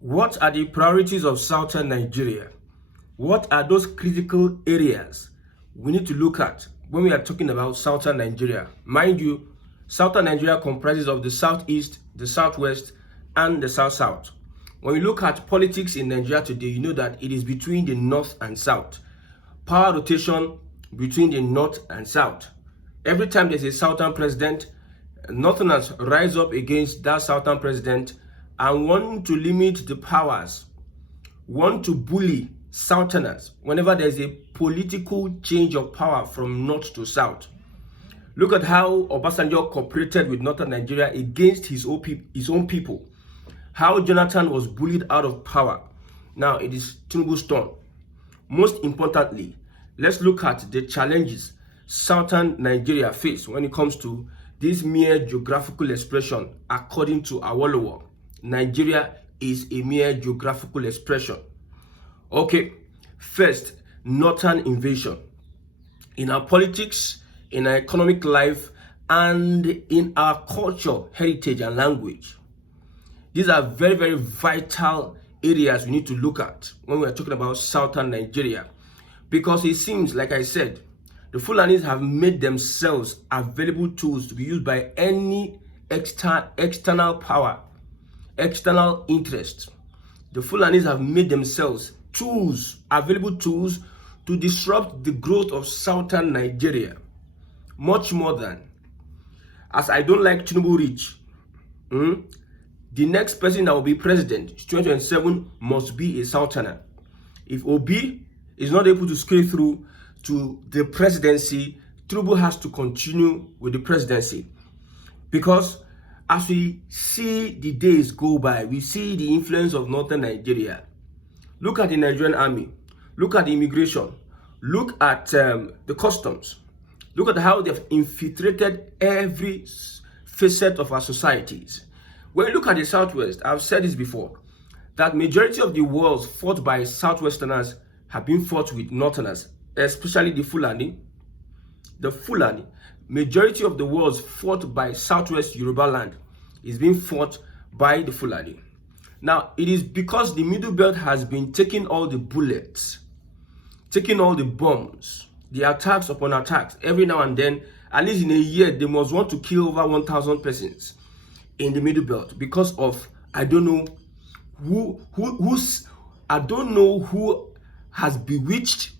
What are the priorities of southern Nigeria? What are those critical areas we need to look at when we are talking about southern Nigeria? Mind you, southern Nigeria comprises of the southeast, the southwest, and the south-south. When you look at politics in Nigeria today, you know that it is between the north and south. Power rotation between the north and south. Every time there's a southern president, Northerners rise up against that southern president and want to limit the powers, want to bully southerners whenever there's a political change of power from north to south. Look at how Obasanjo cooperated with northern Nigeria against his own people. How Jonathan was bullied out of power. Now it is Tinubu's turn. Most importantly, let's look at the challenges southern Nigeria face when it comes to this mere geographical expression. According to Awolowo, Nigeria is a mere geographical expression. Okay, first, northern invasion. In our politics, in our economic life, and in our culture, heritage, and language. These are very, very vital areas we need to look at when we're talking about southern Nigeria. Because it seems, like I said, the Fulanis have made themselves available tools to be used by any external power, external interest. The Fulanis have made themselves available tools to disrupt the growth of southern Nigeria. Much more than, as I don't like Tinubu reach, the next person that will be president, 2027, must be a southerner. If Obi is not able to scale through to the presidency, Tinubu has to continue with the presidency. Because as we see the days go by, we see the influence of northern Nigeria. Look at the Nigerian army. Look at the immigration. Look at the customs. Look at how they've infiltrated every facet of our societies. When you look at the southwest, I've said this before, that majority of the wars fought by southwesterners have been fought with northerners, especially the Fulani. The Fulani, majority of the wars fought by southwest Yoruba land is being fought by the Fulani. Now, it is because the Middle Belt has been taking all the bullets, taking all the bombs, the attacks upon attacks. Every now and then, at least in a year, they must want to kill over 1,000 persons in the Middle Belt because of, I don't know who has bewitched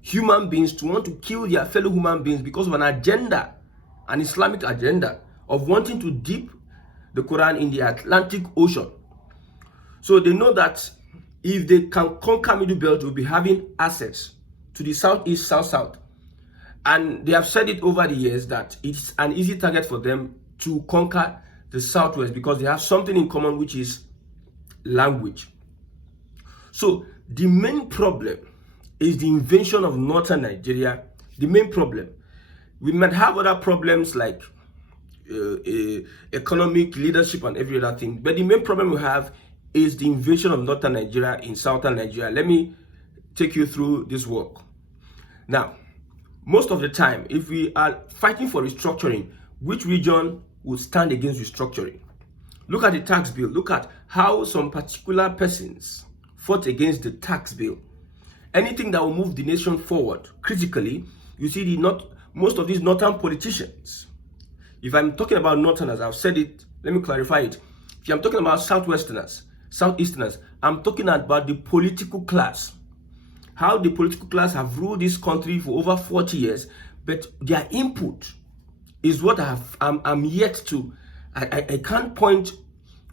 human beings to want to kill their fellow human beings because of an agenda, an Islamic agenda of wanting to dip the Quran in the Atlantic Ocean. So they know that if they can conquer Middle Belt, we'll be having access to the southeast, south-south. And they have said it over the years that it's an easy target for them to conquer the southwest because they have something in common, which is language. So the main problem is the invasion of northern Nigeria. The main problem. We might have other problems like economic, leadership, and every other thing. But the main problem we have is the invasion of northern Nigeria in southern Nigeria. Let me take you through this work. Now, most of the time, if we are fighting for restructuring, which region will stand against restructuring? Look at the tax bill. Look at how some particular persons fought against the tax bill. Anything that will move the nation forward critically, you see most of these northern politicians. If I'm talking about northerners, I've said it, let me clarify it. If I'm talking about southwesterners, southeasterners, I'm talking about the political class. How the political class have ruled this country for over 40 years, but their input is what I'm yet to, I can't point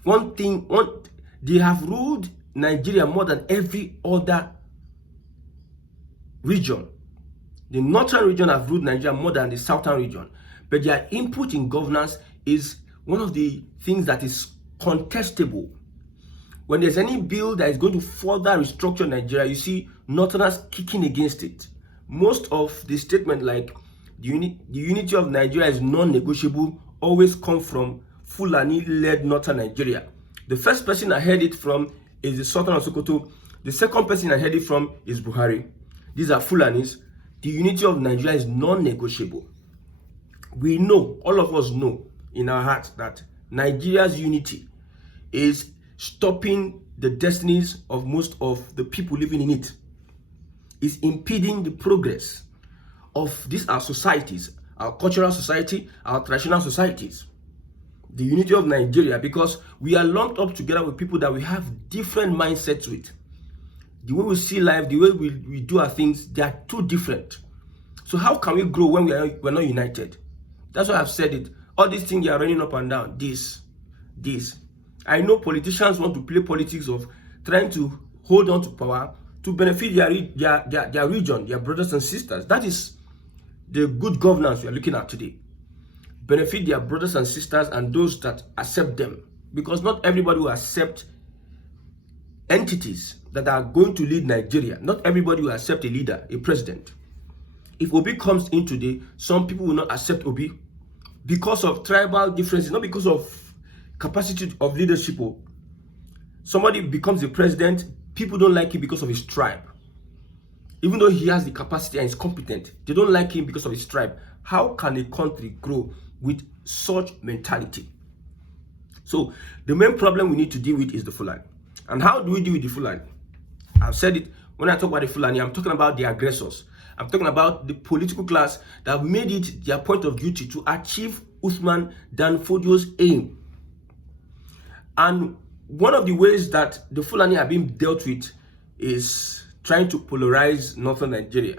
one thing, they have ruled Nigeria more than every other region. The northern region have ruled Nigeria more than the southern region, but their input in governance is one of the things that is contestable. When there's any bill that is going to further restructure Nigeria, you see northerners kicking against it. Most of the statement like the unity of Nigeria is non-negotiable always come from Fulani-led northern Nigeria. The first person I heard it from is the Sultan of Sokoto. The second person I heard it from is Buhari. These are Fulanis. The unity of Nigeria is non-negotiable. We know, all of us know in our hearts that Nigeria's unity is stopping the destinies of most of the people living in it. It's impeding the progress of these our societies, our cultural society, our traditional societies, the unity of Nigeria, because we are lumped up together with people that we have different mindsets with. The way we see life, the way we do our things, they are too different. So how can we grow when we're not united? That's why I've said it. All these things you are running up and down, this. I know politicians want to play politics of trying to hold on to power to benefit their region, their brothers and sisters. That is the good governance we are looking at today. Benefit their brothers and sisters and those that accept them. Because not everybody will accept entities that are going to lead Nigeria. Not everybody will accept a leader, a president. If Obi comes in today, some people will not accept Obi because of tribal differences, not because of capacity of leadership. Somebody becomes the president, people don't like him because of his tribe. Even though he has the capacity and is competent, they don't like him because of his tribe. How can a country grow with such mentality? So the main problem we need to deal with is the Fulani. And how do we deal with the Fulani? I've said it, when I talk about the Fulani, I'm talking about the aggressors. I'm talking about the political class that have made it their point of duty to achieve Usman Dan Fodio's aim. And one of the ways that the Fulani are being dealt with is trying to polarize Northern Nigeria.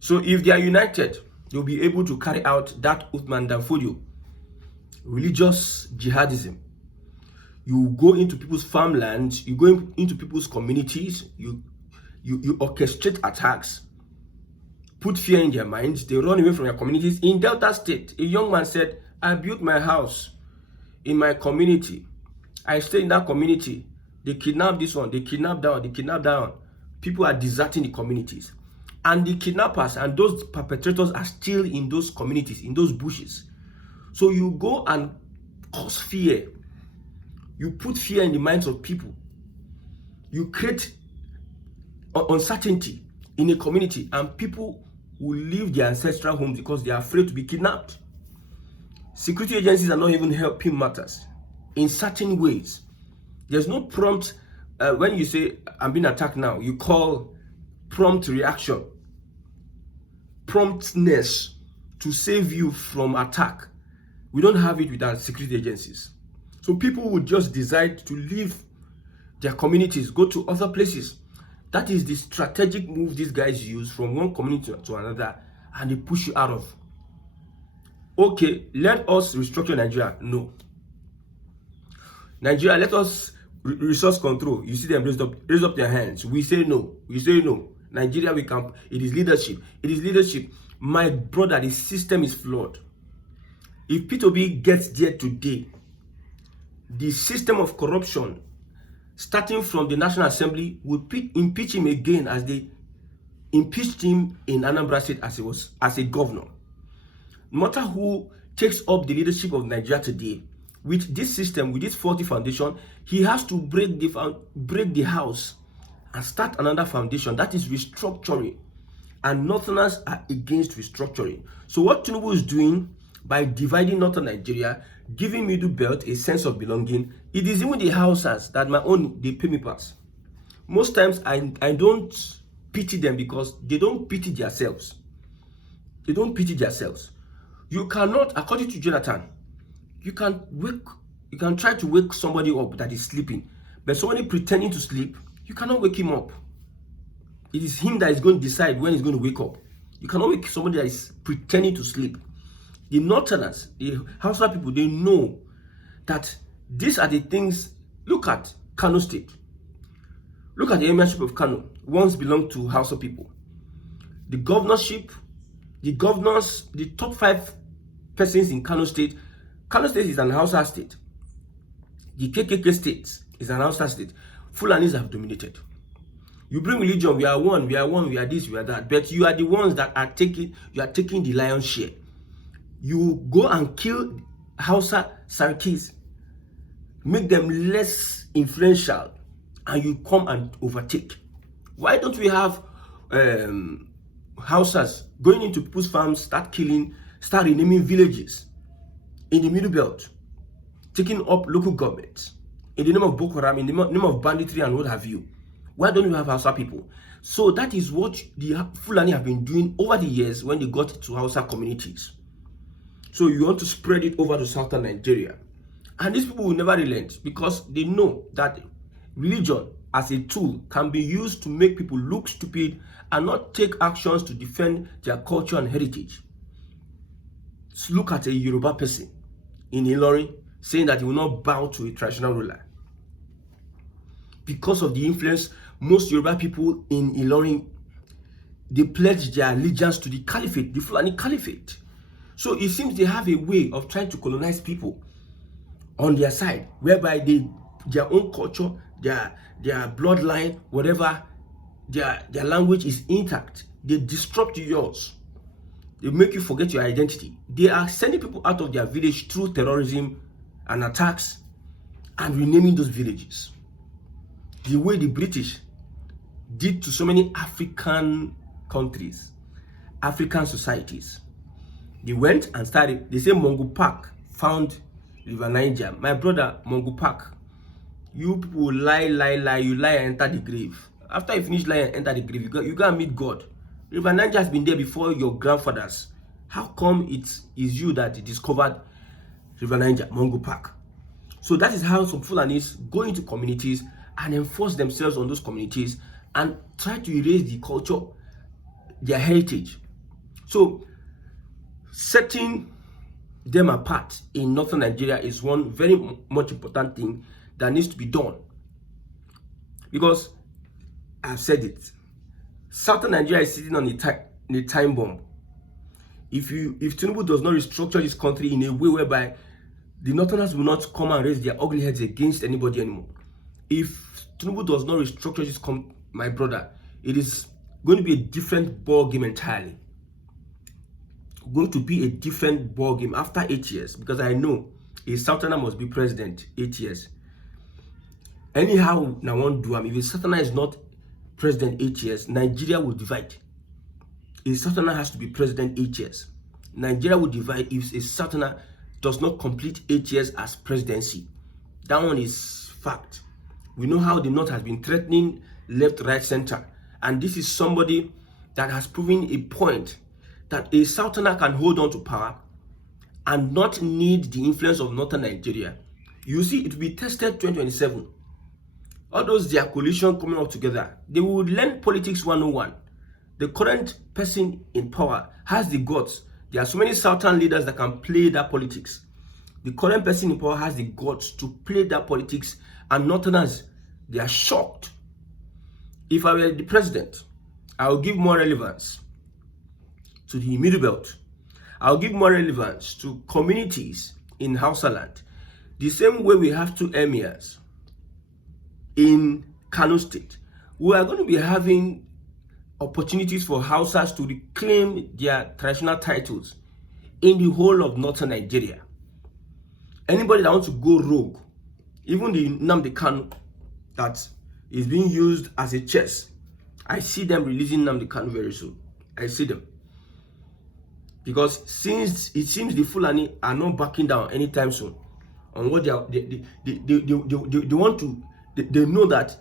So if they are united, they'll be able to carry out that Usman Dan Fodio religious jihadism. You go into people's farmlands, you go into people's communities, you orchestrate attacks, put fear in their minds, they run away from their communities. In Delta State, a young man said, I built my house in my community. I stay in that community. They kidnap this one, they kidnap that one, they kidnap that one. People are deserting the communities. And the kidnappers and those perpetrators are still in those communities, in those bushes. So you go and cause fear. You put fear in the minds of people. You create uncertainty in a community, and people will leave their ancestral homes because they are afraid to be kidnapped. Security agencies are not even helping matters in certain ways. There's no prompt, when you say, I'm being attacked now, you call prompt reaction, promptness to save you from attack. We don't have it with our security agencies. So people would just decide to leave their communities, go to other places. That is the strategic move these guys use from one community to another, and they push you out of. Okay, let us restructure Nigeria. No. Nigeria, let us resource control. You see them raise up their hands. We say no. We say no. Nigeria, we can. It is leadership. It is leadership. My brother, the system is flawed. If P2B gets there today, the system of corruption, starting from the National Assembly, would impeach him again as they impeached him in Anambra State as a governor. No matter who takes up the leadership of Nigeria today, with this system, with this faulty foundation, he has to break the house and start another foundation. That is restructuring. And Northerners are against restructuring. So what Tinubu is doing by dividing Northern Nigeria, giving Middle Belt a sense of belonging, it is even the houses that my own, they pay me pass. Most times I don't pity them because they don't pity themselves. They don't pity themselves. You cannot, according to Jonathan, you can try to wake somebody up that is sleeping, but somebody pretending to sleep, you cannot wake him up. It is him that is going to decide when he's going to wake up. You cannot wake somebody that is pretending to sleep. The Northerners, the Hausa people, they know that these are the things. Look at Kano State. Look at the emirship of Kano. Once belonged to Hausa people. The governorship, the governors, the top 5 persons in Kano State. Kano State is an Hausa state. The KKK state is an Hausa state. Fulanis have dominated. You bring religion, we are one, we are this, we are that. But you are the ones that are taking the lion's share. You go and kill Hausa Sarkis, make them less influential, and you come and overtake. Why don't we have Hausas going into people's farms, start killing, start renaming villages in the Middle Belt? taking up local governments in the name of Boko Haram, in the name of banditry and what have you. Why don't you have Hausa people? So that is what the Fulani have been doing over the years when they got to Hausa communities. So you want to spread it over to southern Nigeria. And these people will never relent because they know that religion as a tool can be used to make people look stupid and not take actions to defend their culture and heritage. So look at a Yoruba person in Ilorin saying that he will not bow to a traditional ruler. Because of the influence, most Yoruba people in Ilorin, they pledge their allegiance to the caliphate, the Fulani caliphate. So it seems they have a way of trying to colonize people on their side, whereby their own culture, their bloodline, whatever, their language is intact. They disrupt yours. They make you forget your identity. They are sending people out of their village through terrorism and attacks and renaming those villages. The way the British did to so many African countries, African societies. They went and started, they say Mungo Park found River Niger. My brother, Mungo Park, you people lie, you lie and enter the grave. After you finish lying and enter the grave, you go and meet God. River Niger has been there before your grandfathers. How come it is you that discovered River Niger, Mungo Park? So that is how some Fulanis go into communities and enforce themselves on those communities and try to erase the culture, their heritage. So setting them apart in northern Nigeria is one very much important thing that needs to be done. Because I've said it, southern Nigeria is sitting on a time bomb. If Tinubu does not restructure this country in a way whereby the northerners will not come and raise their ugly heads against anybody anymore. If Tinubu does not restructure this my brother, it is going to be a different ball game entirely. Going to be a different ball game after 8 years, because I know a southerner must be president 8 years. Anyhow, now one do if a southerner is not president 8 years, Nigeria will divide. A southerner has to be president 8 years. Nigeria will divide if a southerner does not complete 8 years as presidency. That one is fact. We know how the North has been threatening left, right, center. And this is somebody that has proven a point that a southerner can hold on to power and not need the influence of northern Nigeria. You see, it will be tested 2027. All those their coalition coming up together, they will learn politics 101. The current person in power has the guts. There are so many southern leaders that can play that politics. The current person in power has the guts to play that politics, and northerners, they are shocked. If I were the president, I will give more relevance to the Middle Belt. I'll give more relevance to communities in Hausa land. The same way we have two emirs in Kano State. We are going to be having opportunities for Hausas to reclaim their traditional titles in the whole of northern Nigeria. Anybody that wants to go rogue, even the Nnamdi Kanu that is being used as a chess, I see them releasing Nnamdi Kanu very soon. I see them. Because since it seems the Fulani are not backing down anytime soon on what they want to, they know that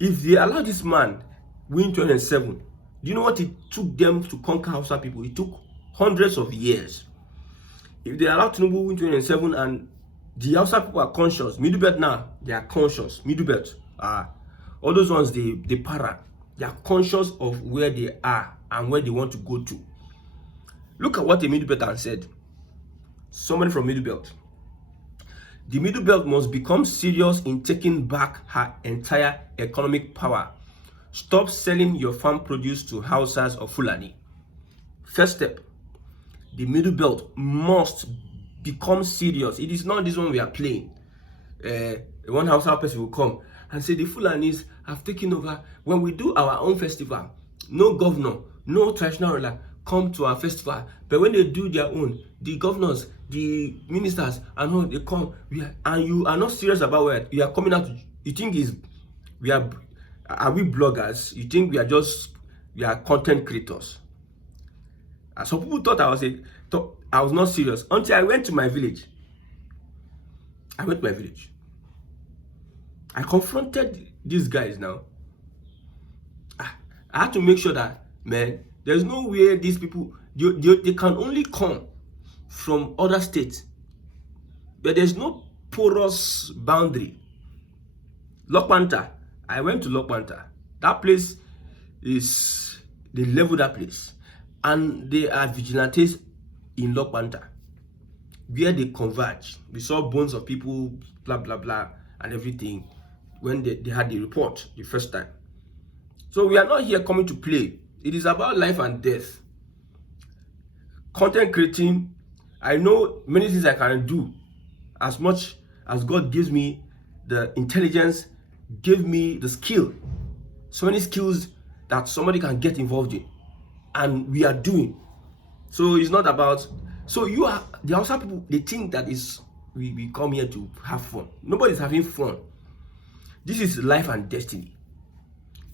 if they allow this man win 2007, do you know what it took them to conquer Hausa people? It took hundreds of years. If they allow Tinubu win 2007 and the Hausa people are conscious, Middle Belt now, they are conscious. Middle Belt, all those ones, they are conscious of where they are and where they want to go to. Look at what the Middle Belt said. Somebody from Middle Belt. The Middle Belt must become serious in taking back her entire economic power. Stop selling your farm produce to Hausas or Fulani. First step, the Middle Belt must become serious. It is not this one we are playing. One Hausa person will come and say the Fulanis have taken over. When we do our own festival, no governor, no traditional ruler come to our festival, but when they do their own, the governors, the ministers, and all they come, and you are not serious about what you are coming out. You think are we bloggers? You think we are content creators? Some people thought I was not serious until I went to my village. I went to my village. I confronted these guys now. I had to make sure that, man, there's no way these people, they can only come from other states. But there's no porous boundary. Lokpanta, I went to Lokpanta. That place is, they level that place. And they are vigilantes in Lokpanta, where they converge. We saw bones of people, blah, blah, blah, and everything when they had the report the first time. So we are not here coming to play. It is about life and death. Content creating, I know many things I can do as much as God gives me the intelligence, give me the skill. So many skills that somebody can get involved in. And we are doing. So it's not about, so you are, the Hausa people, they think that is, we come here to have fun. Nobody's having fun. This is life and destiny.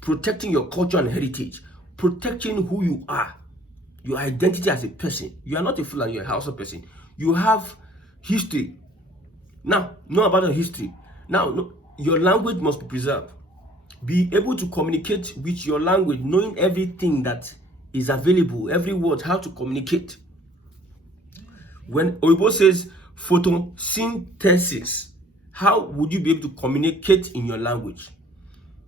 Protecting your culture and heritage. Protecting who you are. Your identity as a person. You are not a Fulani, you're a Hausa person. You have history. Now, know about the history. Now, no, your language must be preserved. Be able to communicate with your language, knowing everything that is available, every word, how to communicate. When Oyibo says photosynthesis, how would you be able to communicate in your language?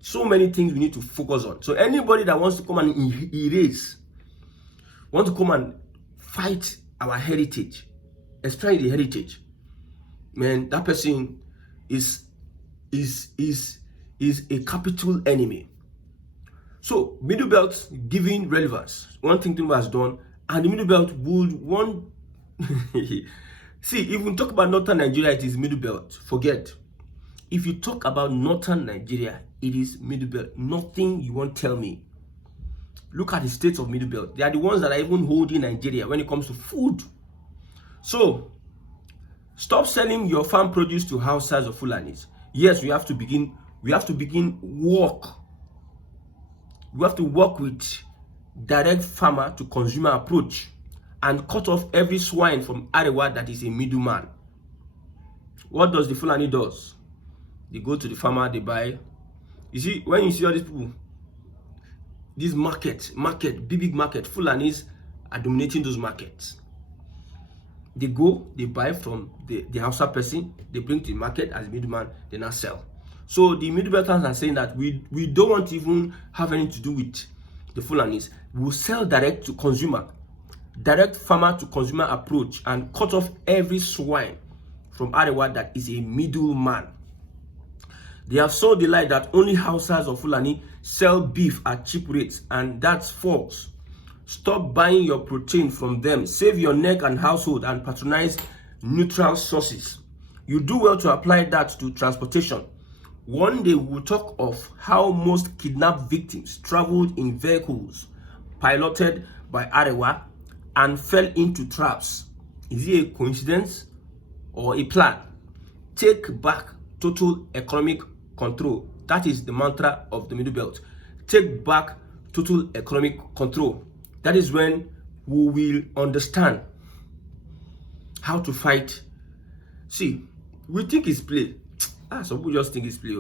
So many things we need to focus on. So anybody that wants to come and erase, want to come and fight our heritage, especially the heritage, man, that person is a capital enemy. So Middle Belt giving relevance, one thing Tinubu has done, and the Middle Belt would want. See, if we talk about Northern Nigeria, it is Middle Belt. Forget. If you talk about Northern Nigeria, it is Middle Belt. Nothing you won't tell me. Look at the states of Middle Belt. They are the ones that are even holding Nigeria when it comes to food. So stop selling your farm produce to Hausas or Fulanis. Yes, we have to begin work. We have to work with direct farmer to consumer approach and cut off every swine from Arewa that is a middleman. What does the Fulani does? They go to the farmer, they buy. You see, when you see all these people, this big market, Fulanis are dominating those markets. They go, they buy from the Hausa person, they bring to the market as middleman, they now sell. So the Middle-Belters are saying that we don't want to even have anything to do with the Fulanis. We'll sell direct to consumer, direct farmer to consumer approach, and cut off every swine from Arewa that is a middleman. They have sold the lie that only Hausas or Fulani sell beef at cheap rates, and that's false. Stop buying your protein from them. Save your neck and household and patronize neutral sources. You do well to apply that to transportation. One day we'll talk of how most kidnapped victims traveled in vehicles piloted by Arewa and fell into traps. Is it a coincidence or a plan? Take back total economic control. That is the mantra of the Middle Belt. Take back total economic control. That is when we will understand how to fight. See, we think it's play. Some people just think it's play.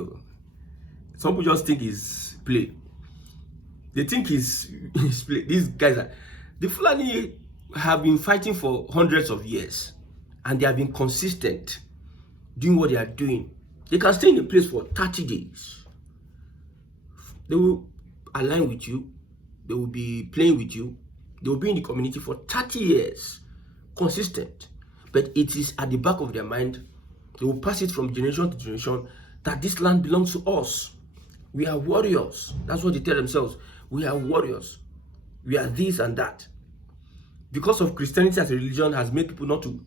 Some people just think it's play. They think it's play. These guys are, the Fulani have been fighting for hundreds of years, and they have been consistent doing what they are doing. They can stay in a place for 30 days. They will align with you. They will be playing with you. They will be in the community for 30 years, consistent. But it is at the back of their mind. They will pass it from generation to generation that this land belongs to us. We are warriors. That's what they tell themselves. We are warriors. We are this and that. Because of Christianity as a religion has made people not to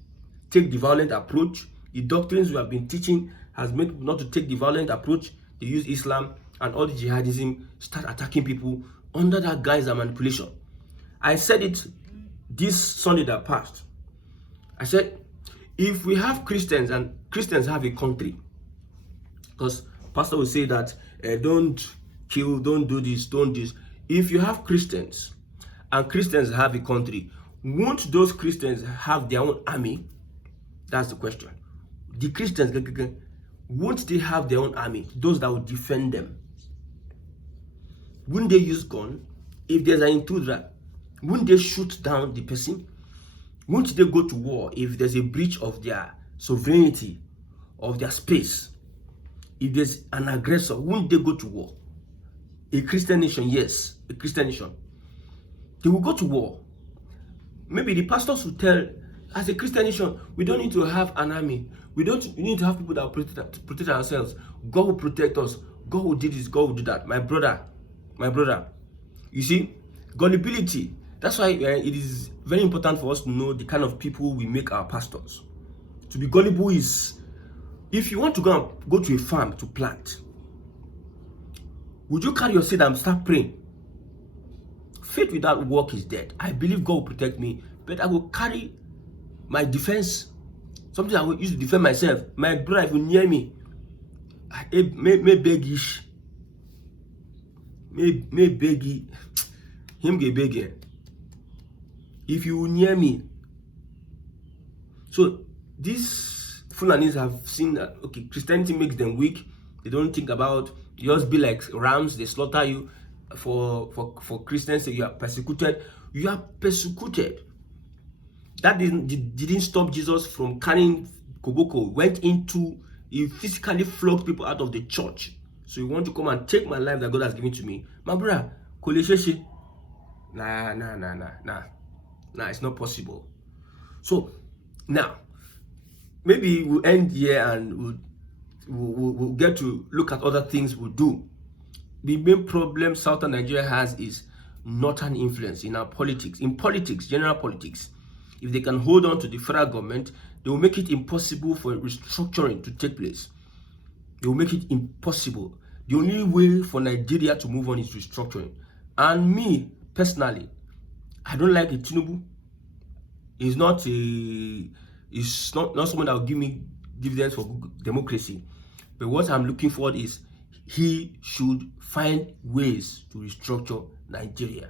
take the violent approach. The doctrines we have been teaching has made people not to take the violent approach. They use Islam and all the jihadism, start attacking people under that guise of manipulation. I said it this Sunday that passed. I said, if we have Christians and Christians have a country, because pastor will say that don't kill, don't do this, don't this. If you have Christians and Christians have a country, won't those Christians have their own army? That's the question. the Christians, won't they have their own army, those that will defend them? Wouldn't they use gun? If there's an intruder, wouldn't they shoot down the person? Won't they go to war if there's a breach of their sovereignty, of their space? If there's an aggressor, won't they go to war? A Christian nation, yes, a Christian nation. They will go to war. Maybe the pastors will tell, as a Christian nation, we don't need to have an army. We need to have people that will protect ourselves. God will protect us. God will do this, God will do that. My brother, you see, gullibility. That's why it is very important for us to know the kind of people we make our pastors. To be gullible is, if you want to go to a farm to plant, would you carry your seed and start praying? Faith without work is dead. I believe God will protect me, but I will carry my defense, something I will use to defend myself. My brother, if you near me, may beggish, may beggy, him get beggy. If you near me, so these Fulanis have seen that, okay, Christianity makes them weak. They don't think about, just be like rams, they slaughter you. For Christians, you are persecuted. You are persecuted. That didn't stop Jesus from carrying koboko. He physically flogged people out of the church. So you want to come and take my life that God has given to me? My brother, nah, it's not possible. So now, maybe we'll end here and we'll get to look at other things we'll do. The main problem Southern Nigeria has is Northern influence in our politics. In politics, general politics, if they can hold on to the federal government, they will make it impossible for restructuring to take place. They will make it impossible. The only way for Nigeria to move on is restructuring. And me, personally, I don't like it. Tinubu is not someone that will give me dividends for democracy. But what I'm looking for is he should find ways to restructure Nigeria.